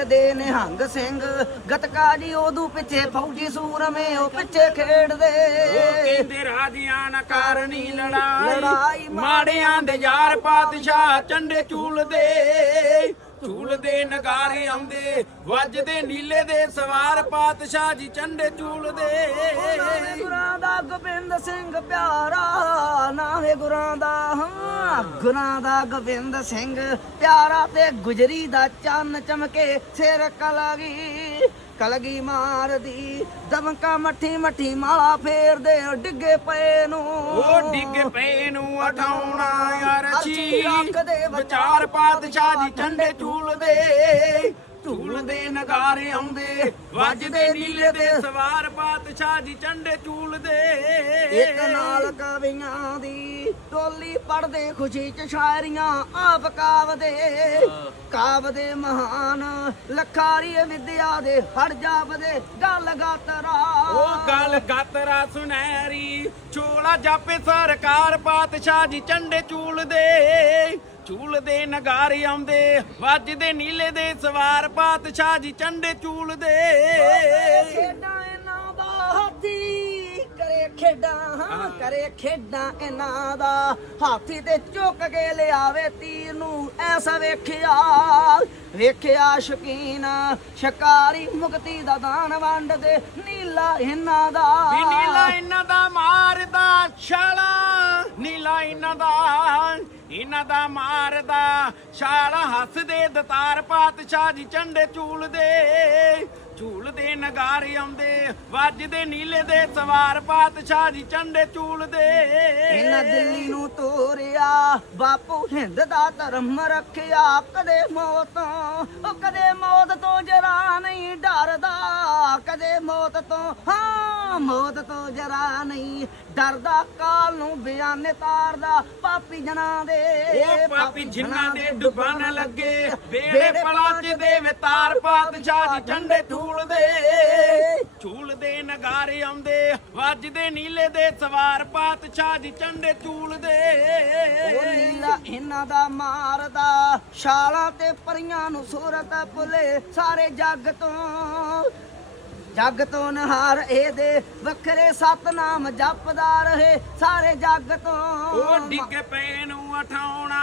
ਖੇਡਦੇ ਨਿਹੰਗ ਸਿੰਘ ਗਤਕਾ ਜੀ ਉਦੋਂ ਪਿੱਛੇ ਫੌਜੀ ਸੂਰਮੇ ਉਹ ਪਿੱਛੇ ਖੇਡਦੇ। ਉਹ ਕਹਿੰਦੇ ਰਾਜਿਆਂ ਨਾ ਕਰਨੀ ਲੜਾਈ ਮਾੜਿਆਂ ਦੇ ਯਾਰ ਪਾਤਸ਼ਾਹ ਚੰਡੇ ਚੂਲਦੇ ਚੂਲਦੇ ਨਗਾਰੇ ਆਉਂਦੇ ਵੱਜਦੇ ਨੀਲੇ ਦੇ ਸਵਾਰ ਪਾਤਸ਼ਾਹ ਜੀ ਚੰਡੇ ਚੂਲਦੇ ਗੁਰਾਂ ਦਾ ਗੋਬਿੰਦ ਸਿੰਘ ਪਿਆਰਾ ਨਾਵੇਂ ਗੁਰਾਂ ਦਾ ਹਾਂ ਗੁਰਾਂ ਦਾ ਗੋਬਿੰਦ ਸਿੰਘ ਪਿਆਰਾ ਤੇ ਗੁਜਰੀ ਦਾ ਚੰਨ ਚਮਕੇ ਸਿਰ ਕਲਗੀ ਕਲਗੀ ਮਾਰਦੀ ਦਮਕਾ ਮੱਠੀ ਮੱਠੀ ਮਾਲਾ ਫੇਰਦੇ ਉਹ ਡਿੱਗੇ ਪਏ ਨੂੰ। ਉਹ ਡਿੱਗ ਪਏ ਨੂੰ ਉਠਾਉਣਾ ਯਾਰ ਜੀ ਰੱਖਦੇ ਵਿਚਾਰ ਪਾਤਸ਼ਾਹ ਜੀ ਠੰਡੇ ਝੂਲਦੇ। ਨਗਾਰੇ ਆਉਂਦੇ। ਵੱਜਦੇ ਨੀਲੇ ਦੇ ਸਵਾਰ ਪਾਤਸ਼ਾਹ ਜੀ ਚੰਡੇ ਝੂਲਦੇ ਇੱਕ ਨਾਲ ਕਵੀਆਂ ਦੀ ਟੋਲੀ ਪੜਦੇ ਖੁਸ਼ੀ ਚ ਸ਼ਾਇਰੀਆਂ ਆਪ ਕਾਵਦੇ। ਕਾਵਦੇ ਮਹਾਨ ਲਖਾਰੀ ਵਿਦਿਆ ਦੇ ਹੜ ਜਾਪਦੇ ਗੱਲ ਗਾਤਰਾ। ਉਹ ਗੱਲ ਗਾਤਰਾ ਸੁਨਹਿਰੀ ਚੋਲਾ ਜਾਪੇ ਸਰਕਾਰ ਪਾਤਸ਼ਾਹ ਜੀ ਚੰਡੇ ਝੂਲਦੇ ਝੂਲਦੇ ਨਗਾਰੇ ਆਉਂਦੇ ਵੱਜਦੇ ਨੀਲੇ ਦੇ ਸਵਾਰ ਪਾਤਸ਼ਾਹ ਜੀ ਚੰਡੇ ਝੂਲਦੇ। ਖੇਡਾਂ ਇਹਨਾਂ ਦਾ ਹਾਥੀ ਕਰੇ ਖੇਡਾਂ ਹਾਂ ਕਰੇ ਖੇਡਾਂ ਇਹਨਾਂ ਦਾ। ਹਾਥੀ ਤੇ ਚੁੱਕ ਕੇ ਲਿਆਵੇ ਤੀਰ ਨੂੰ ਐਸਾ ਵੇਖਿਆ ਵੇਖਿਆ ਸ਼ਕੀਨ। ਸ਼ਿਕਾਰੀ ਮੁਕਤੀ ਦਾ ਦਾਨ ਵੰਡਦੇ ਨੀਲਾ ਇਹਨਾਂ ਦਾ। ਵੀ ਨੀਲਾ ਇਹਨਾਂ ਦਾ ਮਾਰਦਾ ਛਾਲਾ ਨੀਲਾ ਇਹਨਾਂ ਦਾ ਇਹਨਾਂ ਦਾ ਮਾਰਦਾ, ਛਾਲਾ ਹੱਸਦੇ, ਦਤਾਰ ਪਾਤਸ਼ਾਹ ਜੀ ਚੰਡੇ ਝੂਲਦੇ। ਝੂਲਦੇ ਨਗਾਰੇ ਆਉਂਦੇ ਵੱਜਦੇ ਨੀਲੇ ਦੇ ਸਵਾਰ ਪਾਤਸ਼ਾਹ ਜੀ ਚੰਡੇ ਝੂਲਦੇ। ਇਹਨਾਂ ਦਿੱਲੀ ਨੂੰ ਤੋਰਿਆ, ਬਾਪੂ ਹਿੰਦ ਦਾ ਧਰਮ ਰੱਖਿਆ, ਕਦੇ ਮੌਤ, ਉਹ ਕਦੇ ਮੌਤ ਤੋਂ ਜਰਾ ਨਹੀਂ ਡਰਦਾ, ਕਦੇ ਮੌਤ ਤੋਂ ਮੌਤ ਤੋਂ ਜਰਾ ਨਹੀਂ ਡਰਦਾ ਕਾਲ ਨੂੰ ਬਿਆਨੇ ਤਾਰਦਾ ਪਾਪੀ ਜਨਾਂ ਦੇ ਉਹ ਪਾਪੀ ਜਿਨ੍ਹਾਂ ਦੇ ਡੁਬਾਨ ਲੱਗੇ। ਬੇੜੇ ਪਲਾਂ ਚ ਦੇਵੇ ਤਾਰ ਪਾਤਸ਼ਾਹ ਜੀ ਠੰਡੇ ਝੂਲਦੇ। ਝੂਲਦੇ ਨਗਾਰੇ ਆਉਂਦੇ ਵੱਜਦੇ ਨੀਲੇ ਦੇ ਸਵਾਰ ਪਾਤਸ਼ਾਹ ਜੀ ਚੰਡੇ ਝੂਲਦੇ। ਉਹ ਨੀਲਾ ਇਹਨਾਂ ਦਾ ਮਾਰਦਾ ਛਾਲਾਂ ਤੇ ਪਰੀਆਂ ਨੂੰ ਸੂਰਤ ਭੁੱਲੇ ਸਾਰੇ ਜੱਗ ਤੋਂ ਜੱਗ ਤੋਂ ਨਹਾਰ ਇਹਦੇ ਵੱਖਰੇ ਸਤਨਾਮ ਜਪਦਾ ਰਹੇ ਸਾਰੇ ਜੱਗ ਤੋਂ ਉਹ ਡਿੱਗ ਪਏ ਨੂੰ ਉਠਾਉਣਾ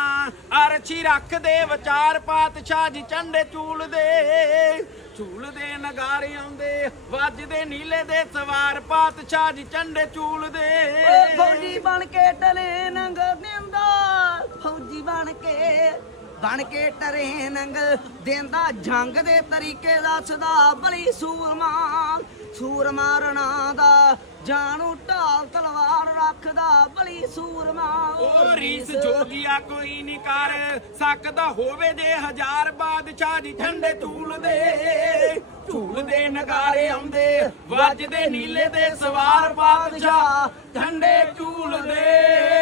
ਅਰਛੀ ਰੱਖਦੇ ਵਿਚਾਰ ਪਾਤਸ਼ਾਹ ਜੀ ਚੰਡੇ ਝੂਲਦੇ ਝੂਲਦੇ ਨਗਾਰੇ ਆਉਂਦੇ ਵੱਜਦੇ ਨੀਲੇ ਦੇ ਸਵਾਰ ਪਾਤਸ਼ਾਹ ਜੀ ਚੰਡੇ ਝੂਲਦੇ ਓਏ ਫੌਜੀ ਬਣ ਕੇ ਬਣ ਕੇ ਟਰੇ ਨੰਗ ਦਿੰਦਾ ਜੰਗ ਦੇ ਤਰੀਕੇ ਦੱਸਦਾ ਬਲੀ ਸੂਰਮਾ ਸੂਰਮਾ ਰਣਾ ਦਾ ਜਾਣੂ ਢਾਲ ਤਲਵਾਰ ਰੱਖਦਾ ਬਲੀ ਸੂਰਮਾ ਉਹ ਰੀਸ ਜੋਗੀਆ ਕੋਈ ਨਹੀਂ ਕਰ, ਸਕਦਾ ਹੋਵੇ ਦੇ ਹਜ਼ਾਰ ਬਾਦਸ਼ਾਹ ਦੀ ਠੰਡੇ ਝੂਲਦੇ ਝੂਲਦੇ ਨਗਾਰੇ ਆਉਂਦੇ, ਵੱਜਦੇ ਨੀਲੇ ਦੇ ਸਵਾਰ ਬਾਦਸ਼ਾਹ, ਠੰਡੇ ਝੂਲਦੇ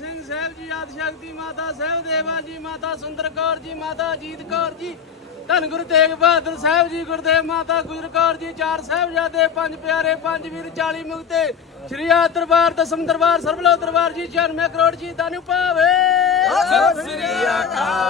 ਸਿੰਘ ਸਾਹਿਬ ਜੀ, ਆਦਿ ਸ਼ਕਤੀ ਮਾਤਾ ਸਾਹਿਬ, ਦੇਵਾ ਜੀ ਮਾਤਾ ਸੁੰਦਰ ਕੌਰ ਜੀ, ਮਾਤਾ ਅਜੀਤ ਕੌਰ ਜੀ, ਧੰਨ ਗੁਰੂ ਤੇਗ ਬਹਾਦਰ ਸਾਹਿਬ ਜੀ, ਗੁਰਦੇਵ ਮਾਤਾ ਗੁਜਰ ਕੌਰ ਜੀ, ਚਾਰ ਸਾਹਿਬਜ਼ਾਦੇ, ਪੰਜ ਪਿਆਰੇ, ਪੰਜ ਵੀਰ 40 ਮੁਕਤੇ, ਸ਼੍ਰੀ ਆ ਦਰਬਾਰ, ਦਸਮ ਦਰਬਾਰ ਸਰਬਲੋ ਦਰਬਾਰ ਜੀ 94 ਕਰੋੜ ਜੀ ਦਾਨੁ ਭਾਵੇ। ਸਤਿ ਸ੍ਰੀ ਅਕਾਲ।